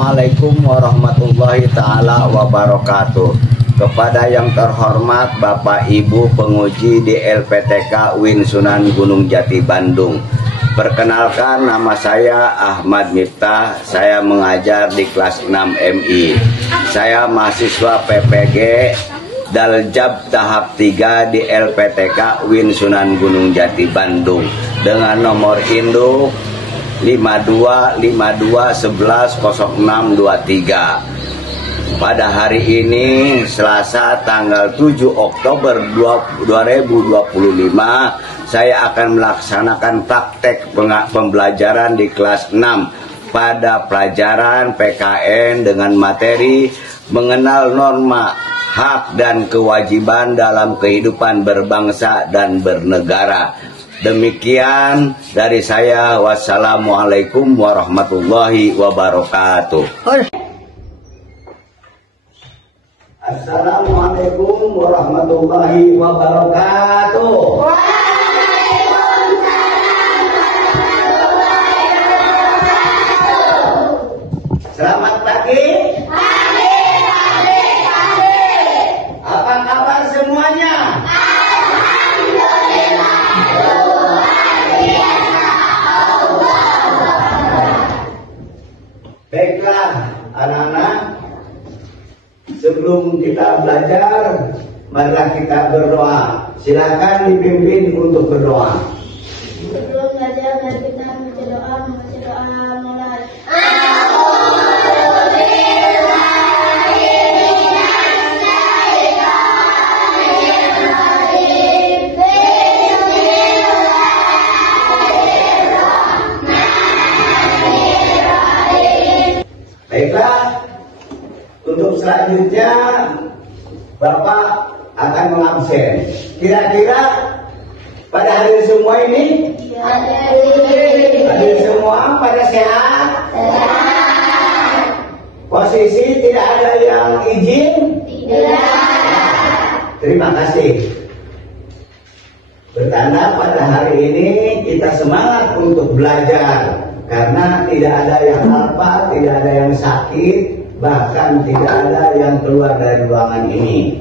Assalamualaikum warahmatullahi ta'ala wabarakatuh. Kepada yang terhormat Bapak Ibu penguji di LPTK UIN Sunan Gunung Jati Bandung. Perkenalkan, nama saya Ahmad Miftah. Saya mengajar di kelas 6 MI. Saya mahasiswa PPG Daljab tahap 3 di LPTK UIN Sunan Gunung Jati Bandung dengan nomor induk 5252110623. Pada hari ini Selasa tanggal 7 Oktober 2025 saya akan melaksanakan praktek pembelajaran di kelas 6 pada pelajaran PKN dengan materi mengenal norma hak dan kewajiban dalam kehidupan berbangsa dan bernegara. Demikian dari saya. Wassalamualaikum warahmatullahi wabarakatuh. Assalamualaikum warahmatullahi wabarakatuh. Selamat pagi. Apa kabar semuanya? Baiklah anak-anak, sebelum kita belajar, marilah kita berdoa. Silakan dipimpin untuk berdoa. Sebelum belajar, mari kita membaca doa mulai. Baiklah, untuk selanjutnya Bapak akan mengabsen. Kira-kira pada hari semua ini, hadir semua pada sehat? Posisi tidak ada yang izin? Terima kasih. Bertanda pada hari ini kita semangat untuk belajar. Karena tidak ada yang apa, tidak ada yang sakit, bahkan tidak ada yang keluar dari ruangan ini.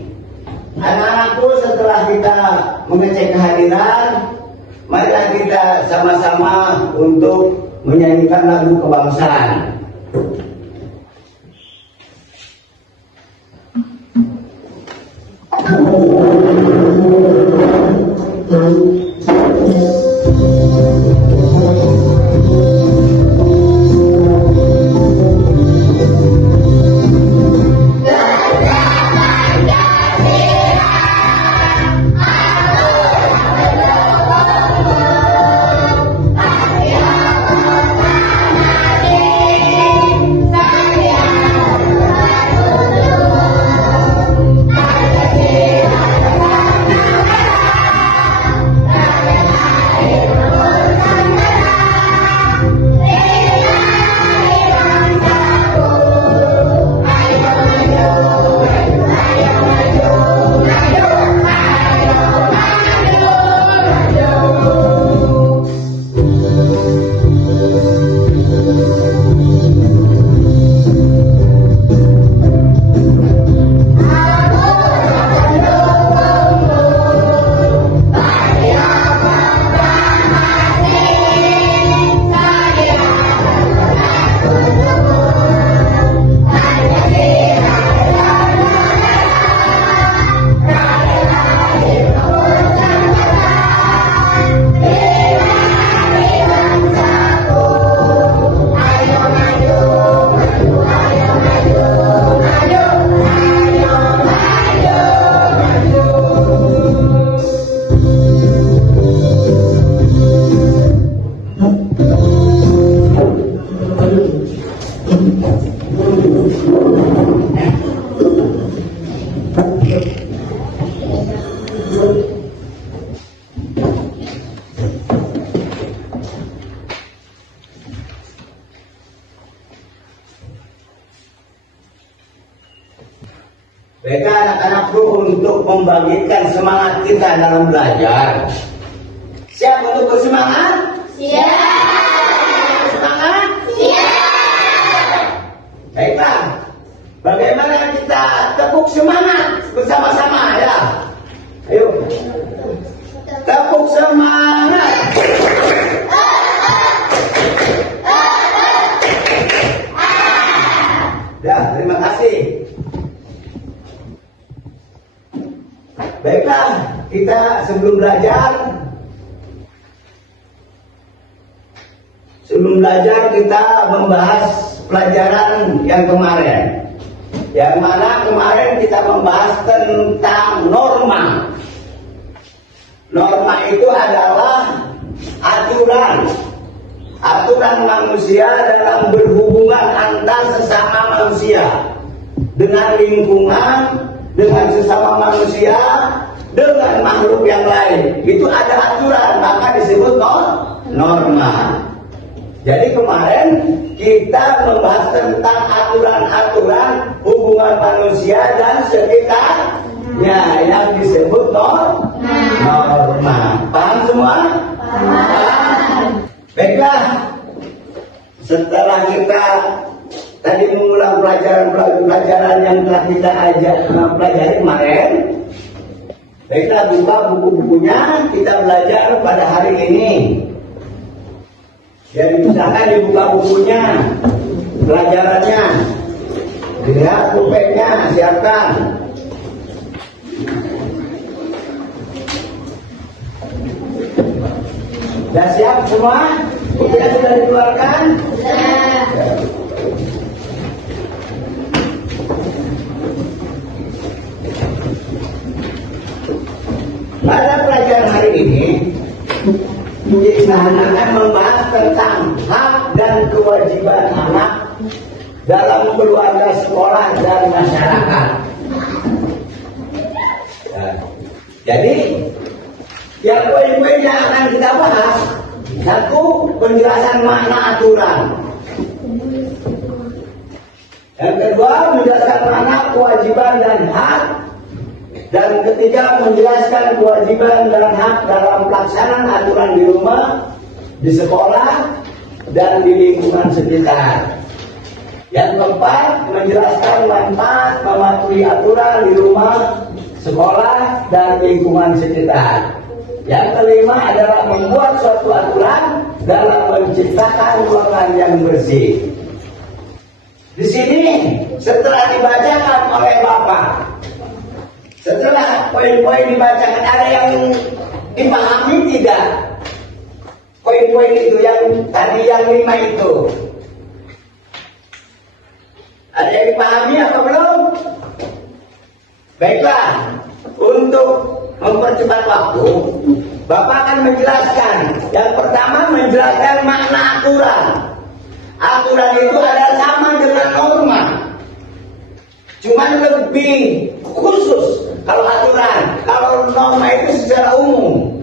Anak-anakku, setelah kita mengecek kehadiran, marilah kita sama-sama untuk menyanyikan lagu kebangsaan. Baiklah anak-anakku, untuk membangkitkan semangat kita dalam belajar. Siap untuk bersemangat? Siap. Semangat? Siap. Baiklah, bagaimana kita tepuk semangat bersama-sama ya? Ayo, tepuk semangat. Ya, terima kasih. Baiklah, kita sebelum belajar kita membahas pelajaran yang kemarin. Yang mana kemarin kita membahas tentang norma. Norma itu adalah aturan manusia dalam berhubungan antar sesama manusia dengan lingkungan, dengan sesama manusia, dengan makhluk yang lain. Itu ada aturan, maka disebut norma. Jadi kemarin kita membahas tentang aturan-aturan hubungan manusia dan sekitarnya yang disebut norma. Paham semua? Paham. Baiklah, setelah kita tadi mengulang pelajaran yang telah kita pelajari kemarin, baiklah buka buku-bukunya, kita belajar pada hari ini. Jadi misalkan dibuka bukunya, pelajarannya, dilihat pulpennya, siapkan. Sudah siap semua? Bukunya sudah dikeluarkan? Sudah. Pada pelajaran hari ini, kita akan membahas tentang hak dan kewajiban anak dalam keluarga, sekolah, dan masyarakat. Jadi, yang poin-poin yang akan kita bahas, satu, penjelasan makna aturan. Yang kedua, menjelaskan makna kewajiban dan hak. Dan ketiga, menjelaskan kewajiban dan hak dalam pelaksanaan aturan di rumah, di sekolah, dan di lingkungan sekitar. Yang keempat, menjelaskan manfaat mematuhi aturan di rumah, sekolah, dan lingkungan sekitar. Yang kelima adalah membuat suatu aturan dalam menciptakan ruangan yang bersih. Di sini, setelah dibacakan oleh Bapak, setelah poin-poin dibacakan, ada yang dipahami tidak? Poin-poin itu yang tadi yang 5 itu. Ada yang dipahami atau belum? Baiklah, untuk mempercepat waktu, Bapak akan menjelaskan. Yang pertama, menjelaskan makna aturan. Aturan itu adalah sama dengan norma, cuman lebih khusus. Kalau aturan, kalau norma itu secara umum.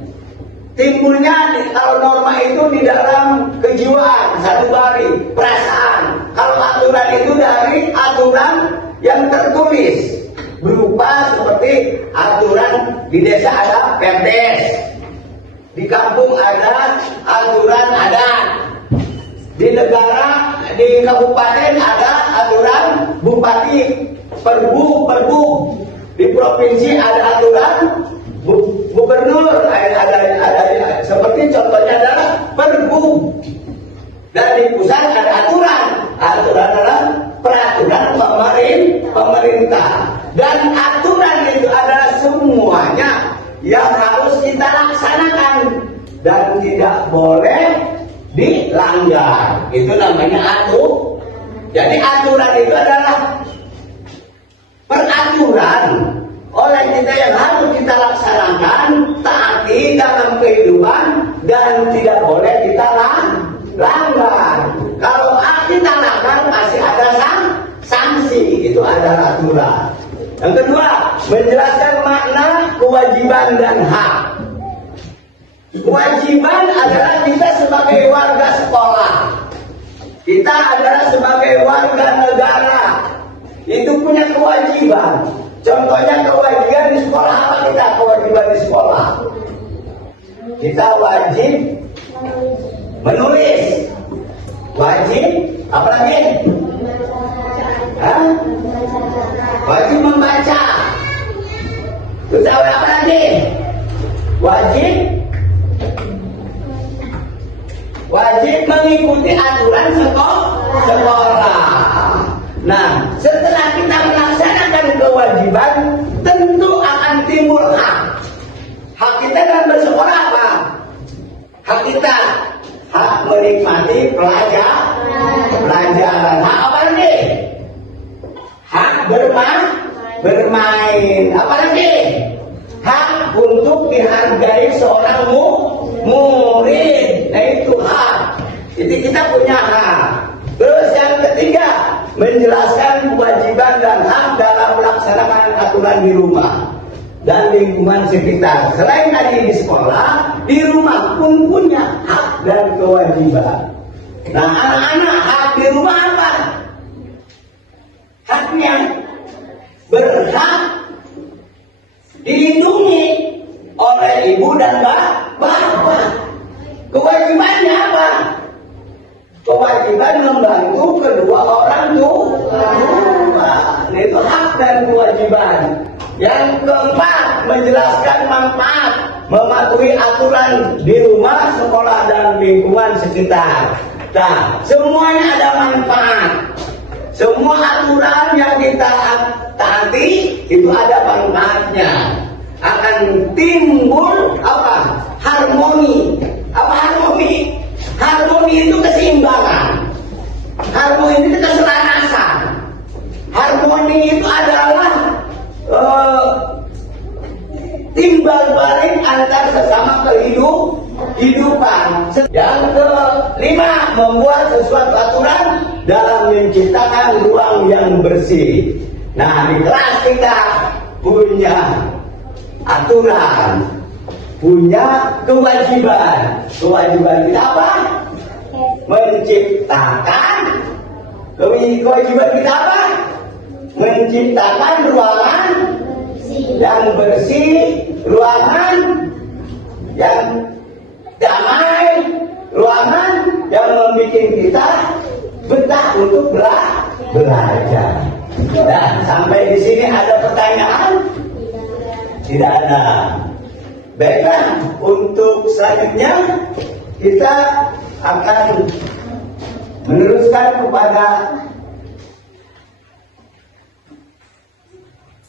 Timbulnya kalau norma itu di dalam kejiwaan, satu bari, perasaan. Kalau aturan itu dari aturan yang tertulis, berupa seperti aturan di desa ada perdes, di kampung ada aturan adat, di negara, di kabupaten ada aturan bupati, perbu. Di provinsi ada aturan gubernur, ada seperti contohnya adalah perbu. Dan di pusat ada aturan adalah peraturan pemerintah. Dan aturan itu adalah semuanya yang harus kita laksanakan dan tidak boleh dilanggar. Itu namanya aturan. Jadi aturan itu adalah peraturan oleh kita yang harus kita laksanakan, taati dalam kehidupan, dan tidak boleh kita langgar. Kalau kita langgar pasti ada sanksi. Itu adalah aturan. Yang kedua, menjelaskan makna kewajiban dan hak. Kewajiban adalah kita sebagai warga sekolah, kita adalah sebagai warga negara, itu punya kewajiban. Contohnya kewajiban di sekolah, apa kita kewajiban di sekolah? Kita wajib menulis, wajib apa lagi? Wajib membaca. Terus apa lagi? Wajib mengikuti aturan sekolah. Nah, setelah kita melaksanakan kewajiban, tentu akan timbul hak. Hak kita dalam bersekolah apa? Hak kita, hak menikmati pelajaran. Hak apa lagi? Hak bermain. Apa lagi? Hak untuk dihargai seorang murid. Nah itu hak. Jadi kita punya hak. Terus yang ketiga, menjelaskan kewajiban dan hak dalam melaksanakan aturan di rumah dan lingkungan sekitar. Selain tadi di sekolah, di rumah pun punya hak dan kewajiban. Nah, anak-anak hak di rumah apa? Haknya berhak dilindungi oleh ibu dan bapak. Kewajibannya apa? Kewajiban membantu kedua orang tua. Itu hak dan kewajiban. Yang keempat, menjelaskan manfaat mematuhi aturan di rumah, sekolah, dan lingkungan sekitar. Nah, semuanya ada manfaat. Semua aturan yang kita taati itu ada manfaatnya. Akan timbul apa? Harmoni. Apa harmoni? Harmoni itu keseimbangan. Harmoni itu keselarasan. Harmoni itu adalah timbal balik antar sesama kehidupan. Yang kelima, membuat sesuatu aturan dalam menciptakan ruang yang bersih. Nah, di kelas kita punya aturan, punya kewajiban. Kewajiban kita apa? Menciptakan. Kewajiban kita apa? Menciptakan ruangan yang bersih, ruangan yang damai, ruangan yang membuat kita betah untuk belajar. Dan sampai di sini ada pertanyaan? Tidak ada. Baiklah, untuk selanjutnya kita akan meneruskan kepada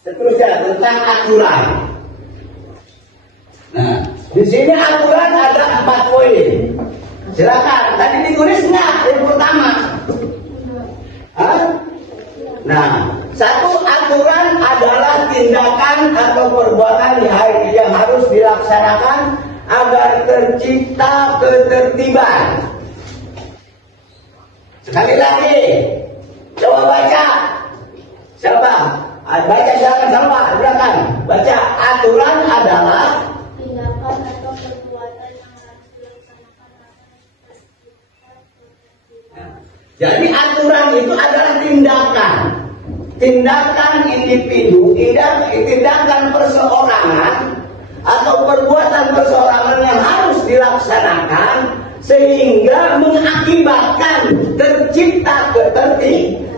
seterusnya tentang aturan. Nah, di sini aturan ada 4 poin. Silakan, tadi ditulis nggak yang pertama? Hah? Nah, satu, aturan adalah tindakan atau perbuatan yang harus dilaksanakan agar tercipta ketertiban. Sekali lagi, coba baca. Siapa? Baca silakan. Baca. Aturan adalah tindakan atau perbuatan yang harus dilaksanakan. Jadi aturan itu adalah tindakan individu, tindakan perseorangan atau perbuatan perseorangan yang harus dilaksanakan sehingga mengakibatkan tercipta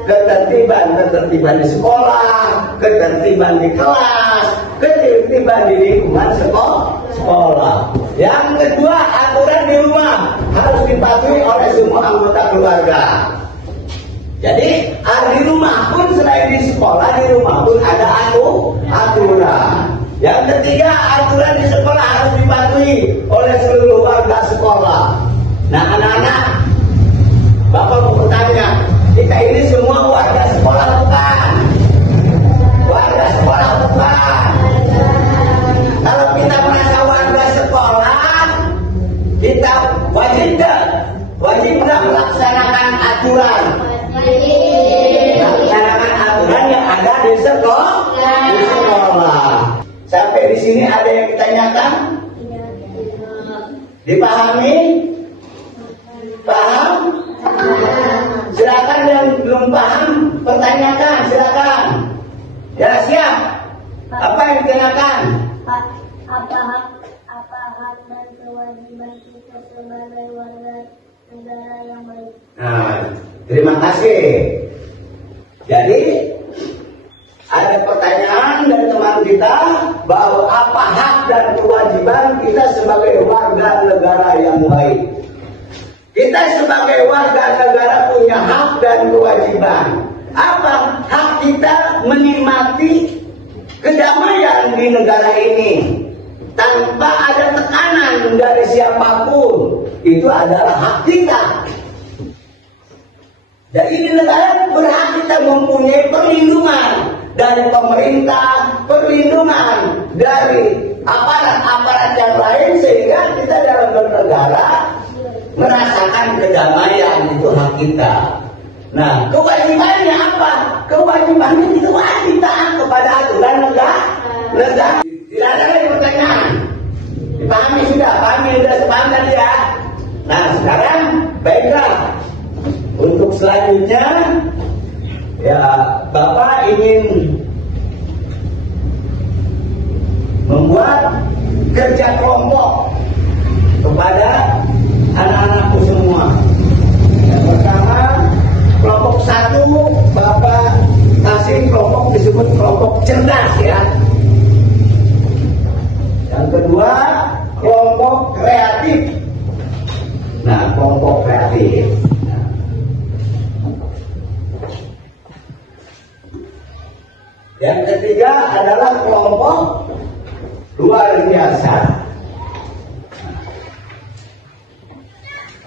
ketertiban di sekolah, ketertiban di kelas, ketertiban di lingkungan sekolah. Yang kedua, aturan di rumah harus dipatuhi oleh semua anggota keluarga. Jadi di rumah pun selain di sekolah, di rumah pun ada aturan. Yang ketiga, aturan di sekolah harus dipatuhi oleh seluruh warga sekolah. Nah, anak-anak, Bapak mau bertanya, kita ini semua warga sekolah bukan? Warga sekolah bukan? Kalau kita merasa warga sekolah, kita wajib nggak melaksanakan aturan? Melaksanakan aturan yang ada di sekolah. Sampai di sini ada yang ditanyakan? Dipahami? Paham? Silakan yang belum paham pertanyakan, silakan. Ya, siap. Apa yang ditanyakan? Apa hak dan kewajiban kita sebagai warga negara yang baik? Nah, terima kasih. Jadi Ada pertanyaan dari teman kita bahwa apa hak dan kewajiban kita sebagai warga negara yang baik. Kita sebagai warga negara punya hak dan kewajiban. Apa? Hak kita menikmati kedamaian di negara ini tanpa ada tekanan dari siapapun. Itu adalah hak kita. Jadi di negara berhak kita mempunyai perlindungan dari pemerintah, perlindungan dari aparat-aparat yang lain, sehingga kita dalam bernegara merasakan kedamaian. Itu hak kita. Nah, kewajibannya apa? Kewajibannya kita wajib taat kepada aturan negara. Tidak ada lagi pertanyaan. Dipahami sudah, sepakat ya. Nah, sekarang baiklah. Untuk selanjutnya, ya Bapak ingin membuat kerja kelompok kepada anak-anakku semua. Yang pertama, kelompok 1 Bapak kasih kelompok disebut kelompok cerdas ya. Yang kedua, kelompok kreatif. Nah, kelompok kreatif. Yang ketiga adalah kelompok luar biasa.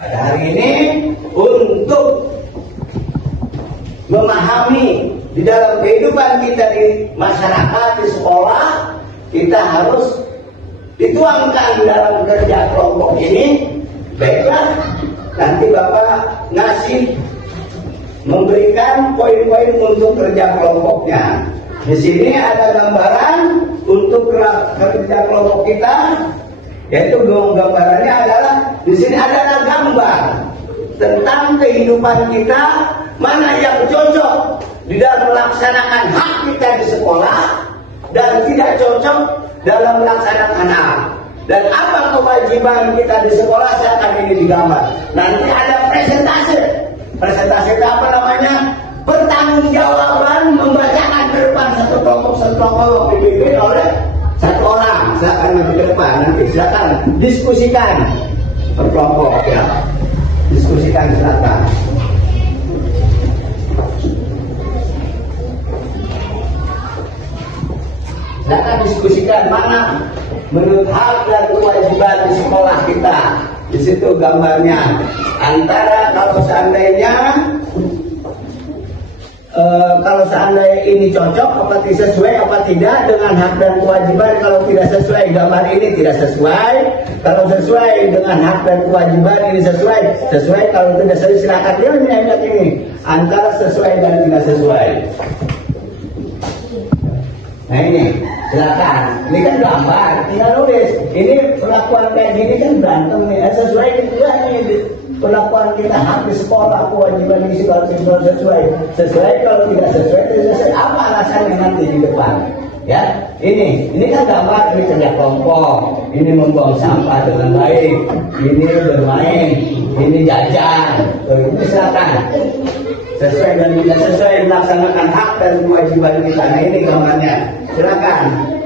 Pada hari ini untuk memahami di dalam kehidupan kita di masyarakat, di sekolah, kita harus dituangkan dalam kerja kelompok ini. Baiklah, nanti Bapak ngasih memberikan poin-poin untuk kerja kelompoknya. Di sini ada gambaran untuk kerja kelompok kita, yaitu gambarannya adalah di sini adalah gambar tentang kehidupan kita, mana yang cocok di dalam melaksanakan hak kita di sekolah dan tidak cocok dalam melaksanakan hak. Dan apa kewajiban kita di sekolah, seakan ini digambar. Nanti ada presentasi itu apa namanya? Pertanggungjawaban membacakan ke depan satu kelompok dipimpin oleh satu orang. Silakan nanti ke depan, nanti silakan diskusikan per kelompok ya. Diskusikan silakan. Silakan diskusikan mana menurut hak dan kewajiban di sekolah kita. Di situ gambarnya. Antara kalau seandainya ini cocok apa sesuai apa tidak dengan hak dan kewajiban. Kalau tidak sesuai, gambar ini tidak sesuai. Kalau sesuai dengan hak dan kewajiban, ini sesuai. Kalau tidak sesuai, silakan dia menyanyikan ini antara sesuai dan tidak sesuai. Nah ini silakan, ini kan gambar, tinggal nulis. Ini perlakuan kayak gini kan berantem nih. Sesuai itu lah ini. Perlakuan kita hak di sekolah, kewajiban isi kalau sesuai, kalau tidak sesuai, apa alasannya nanti di depan? Ya, ini kan gambar, ini kerja kelompok, ini membuang sampah dengan baik, ini bermain, ini jajan, ini silakan. Sesuai dan tidak sesuai melaksanakan hak dan kewajiban kita. Nah ini gambarnya, silakan.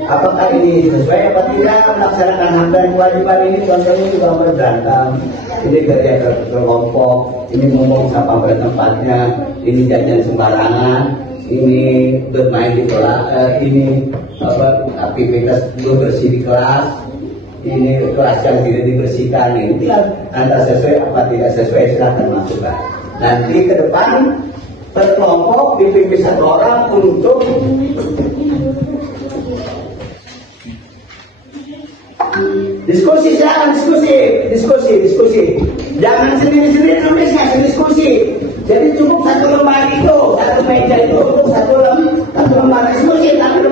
Apakah ini sesuai apa tidak melaksanakan hak dan kewajiban ini? Contohnya juga berantem, ini kerja kelompok, ini ngomong sampah pada tempatnya, ini jajan sembarangan, ini bermain di kelas, ini aktivitas bersih di kelas, ini kelas yang tidak dibersihkan. Ini antara sesuai apa tidak sesuai, silakan masukkan. Nanti ke depan per kelompok dipimpin satu orang untuk diskusi, silakan diskusi. Jangan sendiri-sendiri nulisnya, diskusi. Jadi cukup satu lembar itu, satu meja itu, cukup satu lembar diskusi, tapi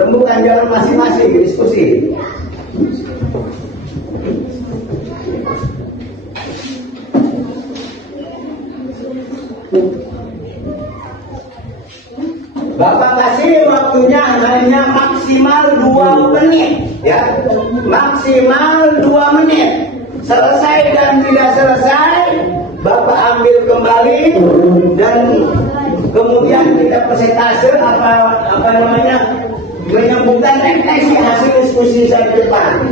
rembukan jalan masing-masing diskusi. Bapak kasih waktunya hanya maksimal 2 menit ya. Maksimal 2 menit. Selesai dan tidak selesai Bapak ambil kembali dan kemudian kita persentase apa namanya menyambungkan ekspresi hasil diskusi saya ke depan.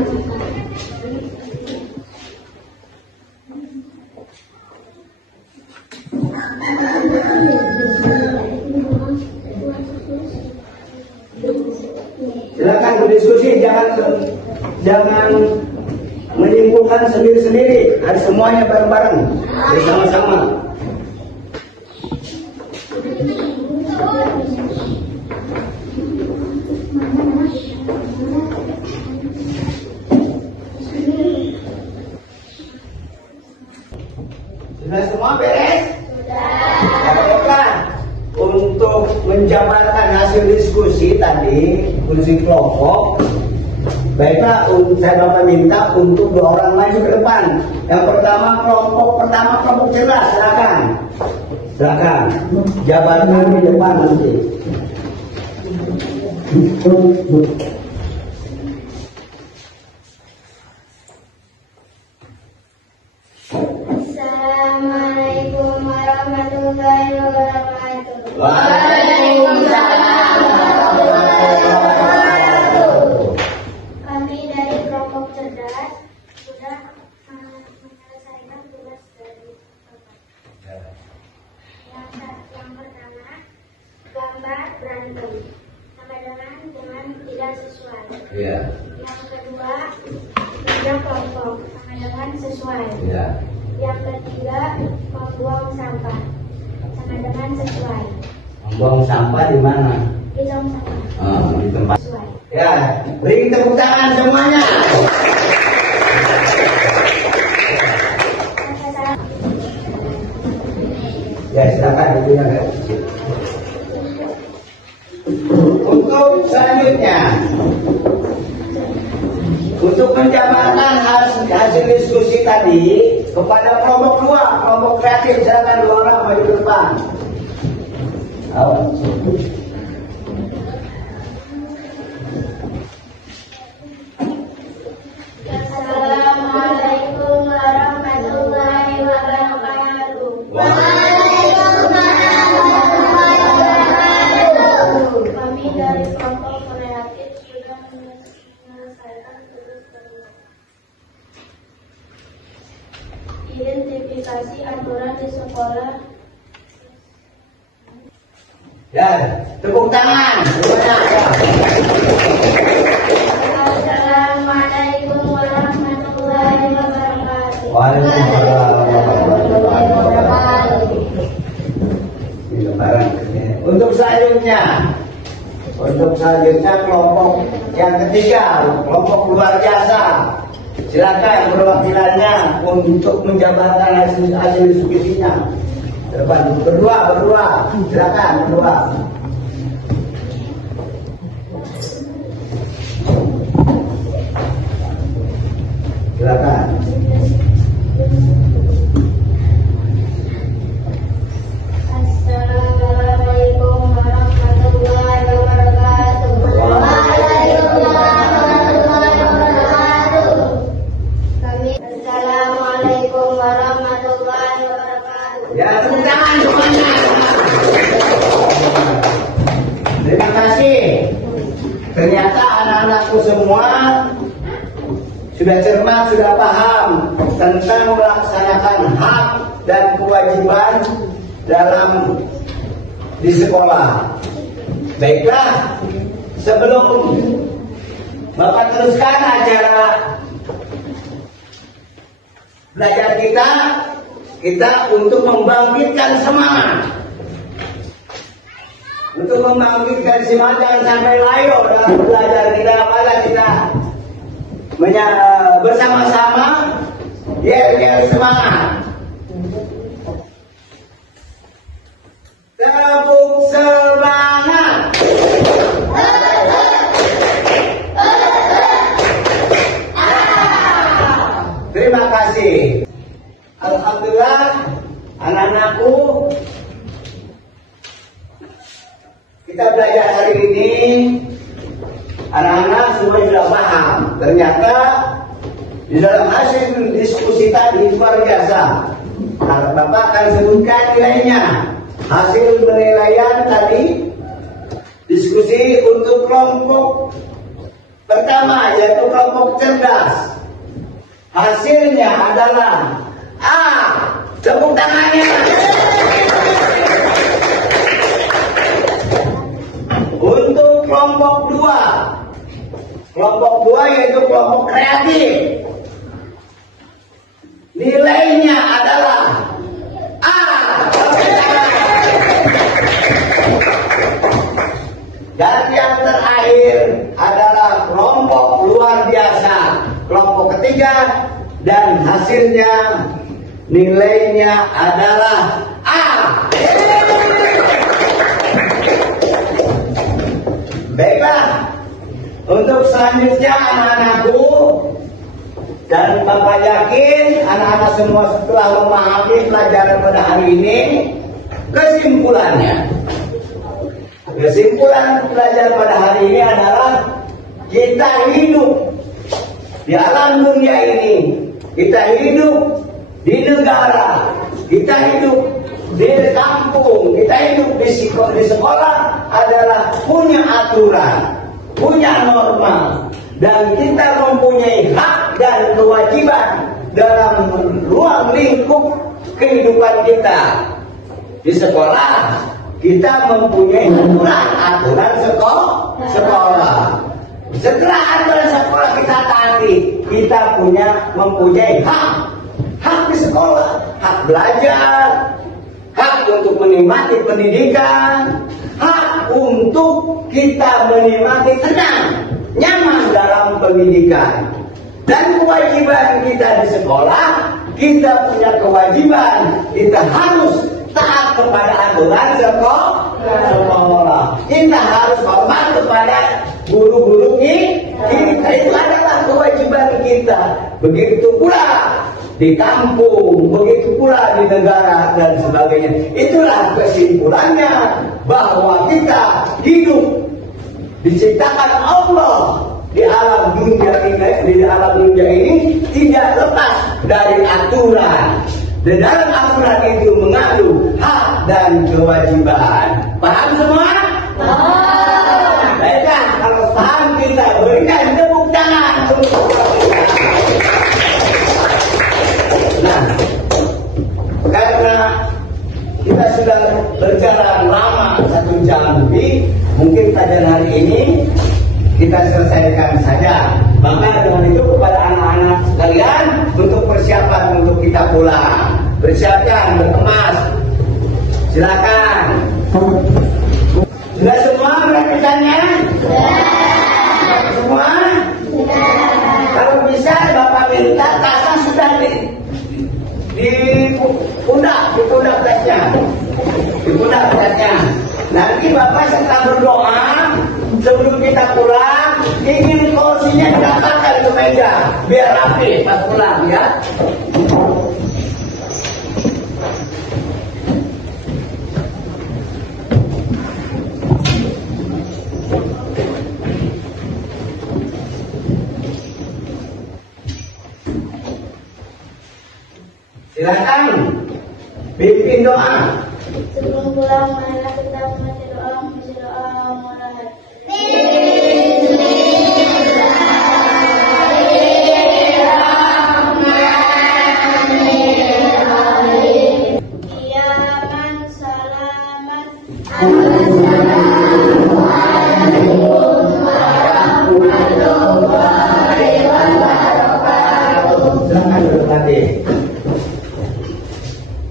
Silakan berdiskusi, jangan menyimpulkan sendiri-sendiri, harus semuanya bareng-bareng, bersama-sama. Sudah semua beres? Sudah. Baiklah, untuk menjabarkan hasil diskusi tadi, diskusi kelompok. Baiklah, saya Bapak minta untuk 2 orang maju ke depan. Yang pertama kelompok cerdas, silakan. Jabatan di depan nanti. Assalamualaikum warahmatullahi wabarakatuh. Waalaikumsalam warahmatullahi wabarakatuh. Kami dari kelompok cerdas sudah menyelesaikan tugas dari Bapak. Yang pertama, gambar berantem sama dengan tidak sesuai. Yang kedua, kerja kelompok sama dengan sesuai. Yang ketiga, membuang sampah sama dengan sesuai. Membuang sampah di mana? Di tong sampah. Di tempat. Sesuai. Ya, beri tepuk tangan semuanya. Ya, silakan ibunya. Untuk selanjutnya, untuk menjabarkan hasil diskusi tadi kepada kelompok 2, kelompok kreatif, silakan 2 orang maju ke depan. Assalamualaikum warahmatullahi wabarakatuh. Kami dari kelompok kreatif sudah menyelesaikan tugas kedua. Identifikasi aturan di sekolah. Ya, tepuk tangan semuanya. Ya. Assalamualaikum warahmatullahi wabarakatuh. Waalaikumsalam warahmatullahi wabarakatuh. Untuk selanjutnya kelompok yang ketiga, kelompok luar biasa. Silakan perwakilannya untuk menjabarkan hasil diskusinya. Depan berdua, silakan berdua. Silakan. Assalamualaikum warahmatullahi wabarakatuh. Assalamualaikum warahmatullahi wabarakatuh. Ya, tepuk tangan semuanya. Terima kasih. Ternyata anak-anakku semua sudah cermat, sudah paham tentang melaksanakan hak dan kewajiban dalam di sekolah. Baiklah, sebelum Bapak teruskan acara belajar kita untuk membangkitkan semangat. Untuk membangkitkan semangat, jangan sampai layo dalam belajar kita, pada kita bersama-sama yel semangat. Tepuk semangat. Terima kasih. Alhamdulillah, anak-anakku, kita belajar hari ini. Anak-anak semua sudah paham. Ternyata di dalam hasil diskusi tadi luar biasa. Bapak akan sebutkan nilainya. Hasil penilaian tadi diskusi untuk kelompok pertama yaitu kelompok cerdas. Hasilnya adalah A. Tepuk tangannya. Untuk kelompok 2. Kelompok 2 yaitu kelompok kreatif. Nilainya adalah A. Dan yang terakhir adalah kelompok luar biasa, kelompok ketiga, dan hasilnya nilainya adalah A. Baiklah, untuk selanjutnya anak-anakku dan Bapak yakin anak-anak semua setelah memahami pelajaran pada hari ini, kesimpulan pelajaran pada hari ini adalah kita hidup di alam dunia ini, kita hidup di negara, kita hidup di kampung, kita hidup di sekolah adalah punya aturan, punya norma, dan kita mempunyai hak dan kewajiban dalam ruang lingkup kehidupan kita. Di sekolah kita mempunyai aturan sekolah. Setelah aturan sekolah kita taati, kita mempunyai hak di sekolah, hak belajar, hak untuk menikmati pendidikan, hak untuk kita menikmati tenang, nyaman dalam pendidikan. Dan kewajiban kita di sekolah, kita punya kewajiban, kita harus taat kepada aturan sekolah. Kita harus hormat kepada guru-guru kita. Itu adalah kewajiban kita. Begitu pula di kampung, begitu pula di negara dan sebagainya. Itulah kesimpulannya bahwa kita hidup diciptakan Allah di alam dunia ini tidak lepas dari aturan. Dan dalam aturan itu mengandung hak dan kewajiban. Paham semua? Baiklah, kalau paham kita berikan tepuk tangan untuk kita. Nah, karena kita sudah berjalan lama 1 jam lebih, mungkin kajian hari ini kita selesaikan saja. Maka dengan itu kepada anak-anak sekalian untuk persiapan untuk kita pulang, persiapkan, berkemas. Silakan. Sudah semua melakukannya? Sudah. Semua? Sudah. Kalau bisa Bapak minta tasnya sudah di pundak beratnya. Nanti Bapak setelah berdoa sebelum kita pulang, ingin kursinya didapatkan ke meja biar rapi pas pulang ya. Silakan pimpin doa. Sebelum pulang, marilah kita membaca doa mulai.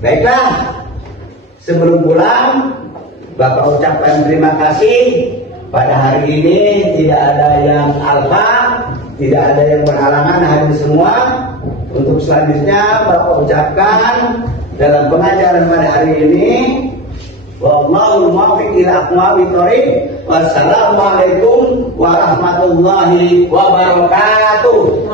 Baiklah, sebelum pulang Bapak ucapkan terima kasih. Pada hari ini tidak ada yang alfa, tidak ada yang berhalangan, hadir semua. Untuk selanjutnya Bapak ucapkan dalam pengajaran pada hari ini, wallahul muwaffiq ila aqwamit thoriq. Wassalamualaikum warahmatullahi wabarakatuh.